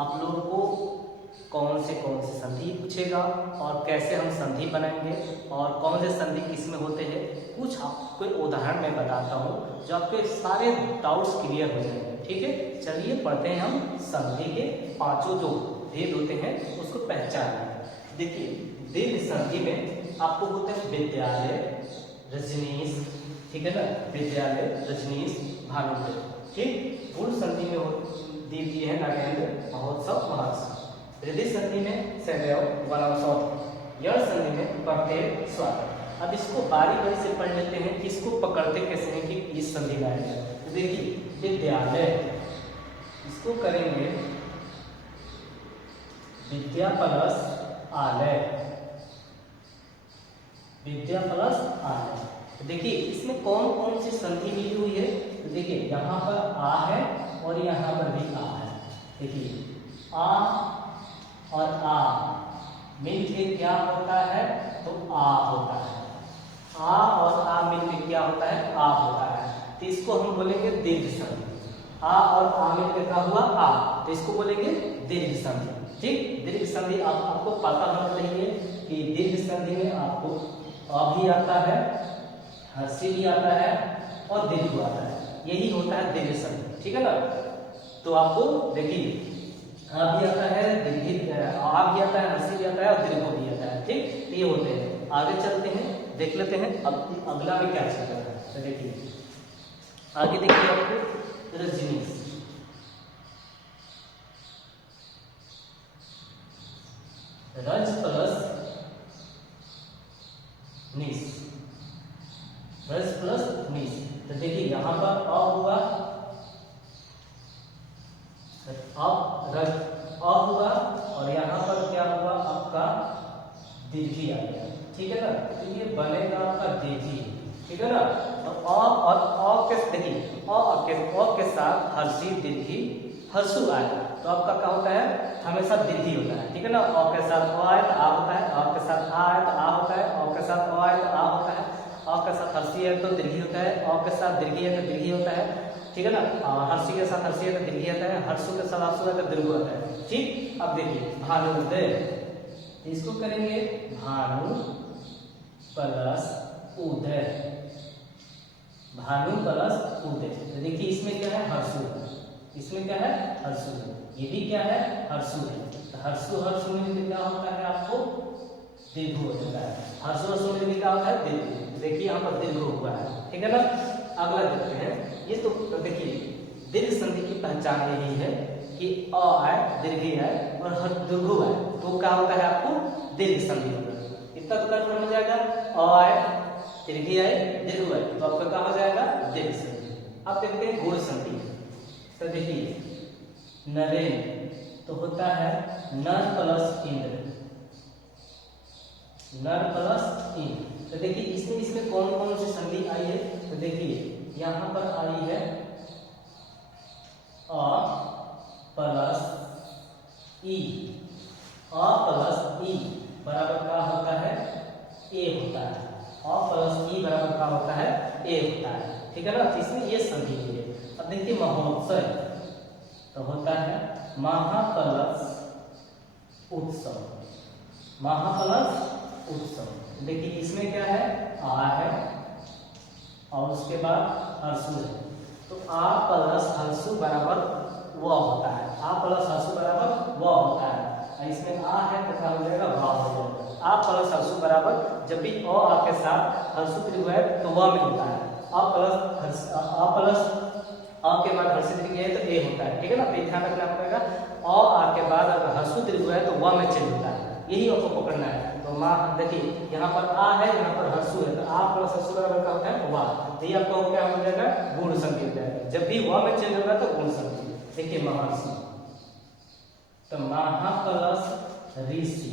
आप लोगों को कौन से संधि पूछेगा और कैसे हम संधि बनाएंगे और कौन से संधि किसमें होते हैं, कुछ आपको उदाहरण मैं बताता हूँ जो आपके सारे डाउट्स क्लियर हो जाएंगे। ठीक है, चलिए पढ़ते हैं हम संधि के पांचों जो भेद होते हैं उसको पहचानना है। देखिए, दीर्घ संधि में आपको होते हैं विद्यालय, रजनीश, ठीक है ना, विद्यालय, रजनीश, भानुदेव। ठीक, गुण संधि में दीर्घ है नरेंद्र, महोत्सव, महर्षि। वृद्धि संधि में सहदेव, वनौसौध। यण संधि में प्रत्येक, स्वागत। अब इसको बारी बारी से पढ़ लेते हैं कि इसको पकड़ते कैसे हैं कि इस संधि में आएगा। तो देखिए, विद्यालय, इसको करेंगे विद्या प्लस आलय, विद्या प्लस आलय। तो देखिए इसमें कौन कौन सी संधि मिली हुई है। तो देखिए यहाँ पर आ है और यहाँ पर भी आ है। देखिए आ और आ मिलके क्या होता है, तो आ होता है। आ और आ मिलके क्या होता है, आ होता है। तो इसको हम बोलेंगे दीर्घ संधि। आ और आ मिलकर क्या हुआ, आ, तो इसको बोलेंगे दीर्घ संधि। ठीक, दीर्घ संधि आपको पता होना चाहिए कि दीर्घ संधि में आपको अ भी आता है, हर्षी भी आता है और दीर्घ आता है। यही होता है दीर्घ संधि। ठीक है ना, तो आपको देखिए आ भी आता है, दीर्घ आ भी आता है, हर्षी भी आता है और दीर्घ भी आता है। ठीक, ये होते हैं। आगे चलते हैं, देख लेते हैं अब अगला में क्या चल रहा है। तो देखिए आगे देखिए आपको रजनीश, रज प्लस नीस, रज प्लस नीस। तो देखिए यहाँ पर अ हुआ, अब रज अ हुआ और यहाँ पर क्या हुआ, आपका दीर्घी आ गया। ठीक है ना, तो ये बनेगा आपका दीर्घी। ठीक है ना, तो अ और अ के देखिए अ के साथ हर्षी, दीर्घी, हर्षु आए तो आपका क्या होता है, हमेशा दीर्घी होता है। ठीक है ना, अ के साथ अ आए तो आ होता है, अ के साथ आ आए तो आ होता है, अ के साथ अ आए तो आ होता है, अ के साथ हर्षी है तो दीर्घी होता है, अ के साथ दीर्घी है तो दीर्घी होता है। ठीक है ना, हर्षी के साथ हर्षी है तो दीर्घी आता है, हर्षु के साथ हर्षु है तो दीर्घ आता है। ठीक, अब देखिए भानुदय, इसको करेंगे भानु प्लस उदय, भानु प्लस उदय। तो देखिए इसमें क्या है, हर्षु है, इसमें क्या है, हर्षु है, ये भी क्या है, हर्षु है। तो हर्षु हर्षु में क्या होता है, आपको दीर्घ हो जाता है। हर्षु हर्षु में क्या होता है, दीर्घ। देखिए यहाँ पर दीर्घ हुआ है। ठीक है ना, अगला देखते हैं। ये तो देखिए दीर्घ संधि की पहचान यही है कि अ आए, दीर्घी आए और दीर्घ आए तो क्या होता है, आपको दीर्घ संधि होता है। इतना तो कन्फर्म हो जाएगा, अ आए, दीर्घी आए, दीर्घ आए तो आपका क्या हो जाएगा, दीर्घ संधि। अब देखते हैं गुण संधि। तो देखिए नरेंद्र तो होता है नर प्लस इंद्र, नर प्लस इंद्र। तो देखिए इसमें कौन कौन सी संधि आई है। तो देखिए यहाँ पर आई है अ प्लस ई, अ प्लस ई बराबर क्या होता है, ए होता है। अ प्लस ई बराबर क्या होता है, ए होता है। ठीक है ना, तो इसमें ये संधि है। अब देखिए महोत्सव तो होता है महा प्लस उत्सव, महा प्लस उत्सव। देखिए इसमें क्या है, आ है और उसके बाद हर्षु है तो आ प्लस हर्षु बराबर व होता है, आ प्लस हर्षु बराबर व होता है। और इसमें आ है तो क्या हो जाएगा, व हो जाएगा। आ प्लस हर्षु बराबर जब भी अ आ के साथ हर्षु दीर्घ है तो व में होता है। आ प्लस अ के बाद हर्षु दीर्घ है तो ए होता है। ठीक है ना, तो ध्यान रखना पड़ेगा। अ आ के बाद अगर हर्षु दीर्घ है तो व में चेंज होता है, यही आपको पकड़ना है। तो माँ देखिए यहाँ पर आ है, यहाँ पर हर्षु है तो आ प्लस हर्षु बराबर क्या होता है, वा। तो ये आपका क्या हो जाएगा, गुण संधि हो जाएगा। जब भी व में चेंज होगा तो गुण संधि। देखिए महर्षि तो महा प्लस ऋषि,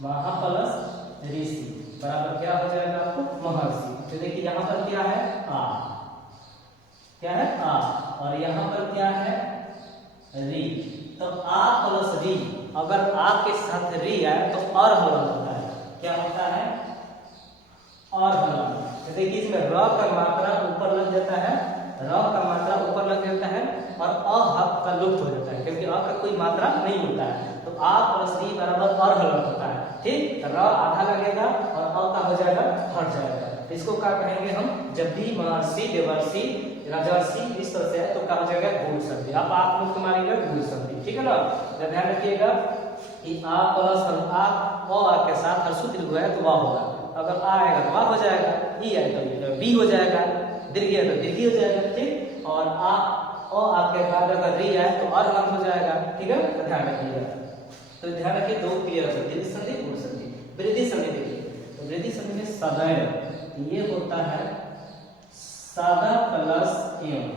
महा प्लस ऋषि बराबर क्या हो जाएगा आपको, महर्षि। तो देखिए यहाँ पर क्या है, आ, क्या है, आ, और यहाँ पर क्या है, री। तो आ प्लस री, अगर आ के साथ री आए तो और हलन होता है। क्या होता है, और हलन। तो देखिए इसमें र का मात्रा ऊपर लग जाता है, र का मात्रा ऊपर लग जाता है और अ का लुप्त हो जाता है। अ का कोई मात्रा नहीं होता है, तो आ प्लस ई बराबर और हलंत होता है। ठीक, र आधा लगेगा और अ का हो जाएगा हट जाएगा। तो इसको क्या कहेंगे हम, जब भी महर्षि देवर्षि राजर्षि इस तरह से है तो क्या हो जाएगा गूढ़ संधि। अब आप मुक्त मारेंगे गूढ़ संधि, ठीक है ना। तो ध्यान रखिएगा कि आ प्लस आ और के साथ हर्षु दीर्घ है तो वाह होगा, अगर आ आएगा तो वाह हो जाएगा, ई आए तो बी हो जाएगा, दीर्घ है तो दीर्घ हो जाएगा। ठीक, और आ और आपके बाद अगर री आए तो और लंब हो जाएगा। ठीक है, तो ध्यान रखिएगा। तो ध्यान रखिए दो क्लियर है, दीर्घ संधि गूढ़ संधि। वृद्धि संधि देखिए, तो वृद्धि संधि में सदैव ये होता है सादा प्लस एवं,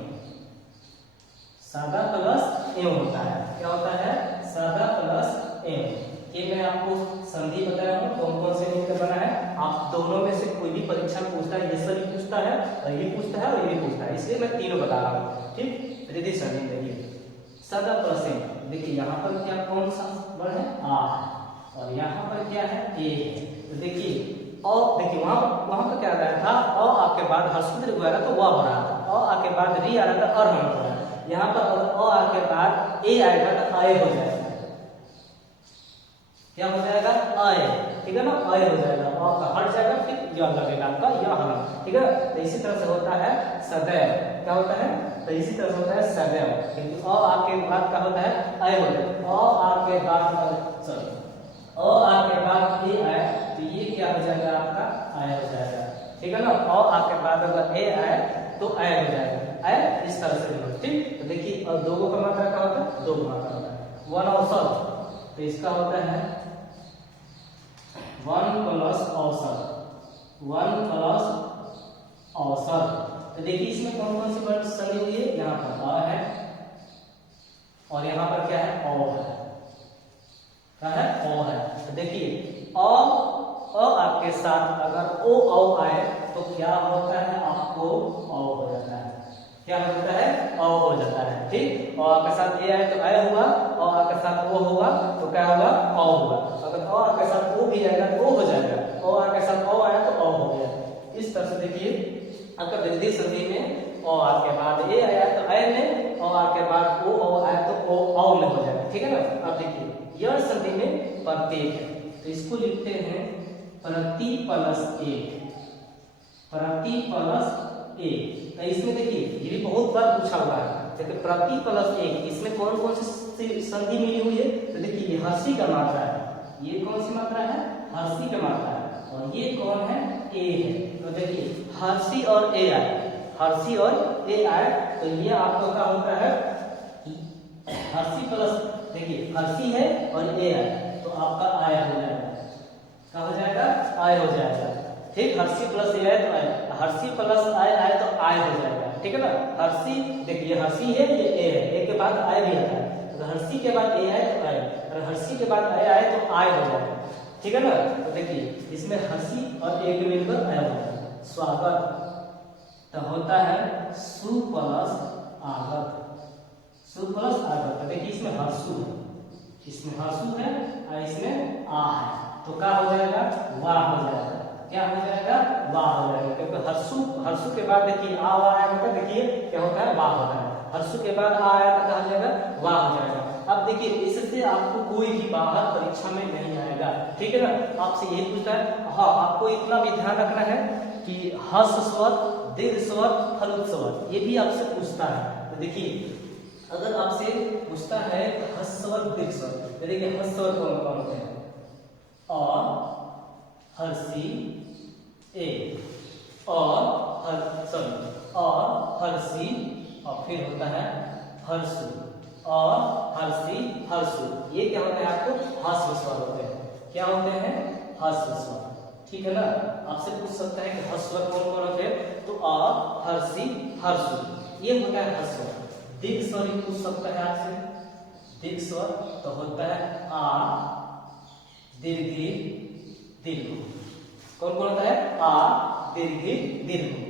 सादा प्लस एवं होता है। क्या होता है, सादा प्लस एवं। ये मैं आपको संधि बताया हूँ कौन कौन से मिलकर बना है। आप दोनों में से कोई भी परीक्षा में पूछता है, ये सभी पूछता है और ये पूछता है और ये पूछता है, इसलिए मैं तीनों बता रहा हूँ। ठीक, वृद्धि संधि देखिए सादा प्लस एवं। देखिए यहाँ पर क्या कौन सा वर्ण है, आ है, और यहाँ पर क्या है, ए है। तो देखिए और देखिए वहां पर क्या आ रहा था, अ आके बाद हर्षु दीर्घ आ रहा तो वाह हो रहा था, अ आके बाद री आ रहा था और हलंत हो रहा है। यहाँ पर अगर अ आके बाद ए आएगा तो आए हो जाएगा। क्या हो जाएगा, आए, ठीक है ना, आए हो जाएगा, अ का हट जाएगा, फिर यह लगेगा आपका यह हलंत। ठीक है, तो इसी तरह से होता है सदैव। क्या होता है, तो इसी तरह से होता है सदैव, क्योंकि अ आके बाद क्या होता है, आए हो जाएगा। अ आके बाद सॉरी अ आके बाद ए आए तो ये क्या हो जाएगा आपका, आय हो जाएगा। ठीक है ना, अ आके बाद अगर ए आए तो आय हो जाएगा, आय इस तरह से होगा। ठीक, तो देखिए और दो का मात्रा क्या होता है, दो का मात्रा होता है। वन औसत, तो इसका होता है वन प्लस औसत, वन प्लस औसत। तो देखिए इसमें कौन कौन सी वर्ड संधि हुई है, यहाँ पर अ है और यहाँ पर क्या है, ओ है, क्या है, ओ है। तो देखिए अ आपके साथ अगर ओ औ आए तो क्या होता है, आपको औ हो जाता है। क्या हो जाता है, औ हो जाता है। ठीक, और आपके साथ ए आए तो आय हुआ, और आपके साथ ओ होगा तो क्या होगा, औ होगा। अगर और आपके साथ ओ भी आएगा तो ओ हो जाएगा, और आपके साथ ओ आया तो औ हो गया। इस तरह से देखिए अगर वृद्धि संधि में ओ आपके बाद ए आया तो आय में, और आपके बाद ओ आया तो ओ औ में हो जाएगा। ठीक है ना। अब देखिए यह संधि में प्रत्येक है, तो इसको लिखते हैं प्रति प्लस एक, प्रति प्लस एक। तो इसमें देखिए ये भी बहुत बार पूछा हुआ है, देखिए प्रति प्लस एक, इसमें कौन कौन सी संधि मिली हुई है, तो देखिए ये हर्षी का मात्रा है, ये कौन सी मात्रा है, हर्षी का मात्रा है, और ये कौन है, ए है। तो देखिए हर्षी और ए आए, हर्षी और ए आए तो ये आपका क्या होता है, हर्षी प्लस, देखिए हर्षी है और ए आए तो आपका आय हो जाएगा। क्या हो जाएगा, आय हो जाएगा। ठीक, हर्षी प्लस ए आए तो आय, हर्षी प्लस आय आए तो आय हो जाएगा। ठीक है ना। हर्षी देखिए हर्षी है, ये ए है, ए के बाद आय भी आता है, तो हर्षी के बाद ए आए तो आय, और हर्षी के बाद आय आए तो आय हो जाएगा। ठीक है ना। तो देखिए इसमें हर्षी और ए के मिलकर आय हो जाएगा। स्वागत तो होता है सु प्लस आगत, सु प्लस आगत। तो देखिए इसमें हर्षु है, इसमें हर्षु है और इसमें आ है, तो क्या हो जाएगा, वाह हो जाएगा। क्या हो जाएगा, वाह हो जाएगा, क्योंकि हर्षु के बाद देखिए आ वाह आया होता है, देखिए क्या होता है, वाह होता है। हर्षु के बाद आ आया तो क्या हो जाएगा, वाह हो जाएगा। अब देखिए इससे आपको कोई भी बाहर परीक्षा में नहीं आएगा। ठीक है ना। आपसे यही पूछता है, हाँ आपको इतना भी ध्यान रखना है कि हर्ष स्वर, दीर्घ स्वर, हलुत स्वर, ये भी आपसे पूछता है। तो देखिए अगर आपसे पूछता है हर्ष स्वर, दीर्घ स्वर, तो देखिए हर्ष स्वर कौन कौन होते हैं, और हर्षी ए, और हर्षी, और फिर होता है हर्षु, और हर्षी हर्षु, ये क्या होता है आपको, हर्ष स्वर होते हैं। क्या होते हैं, हर्ष स्वर। ठीक है ना। आपसे पूछ सकता है कि हर्ष स्वर कौन कौन होते हैं, तो अ, हर्षी, हर्षु, ये होता है हर्ष स्वर। दीर्घ स्वर भी पूछ सकता है आपसे, दीर्घ स्वर तो होता है आ, दीर्घ, दीर्घ। कौन कौन होता है, आ, दीर्घ, दीर्घ।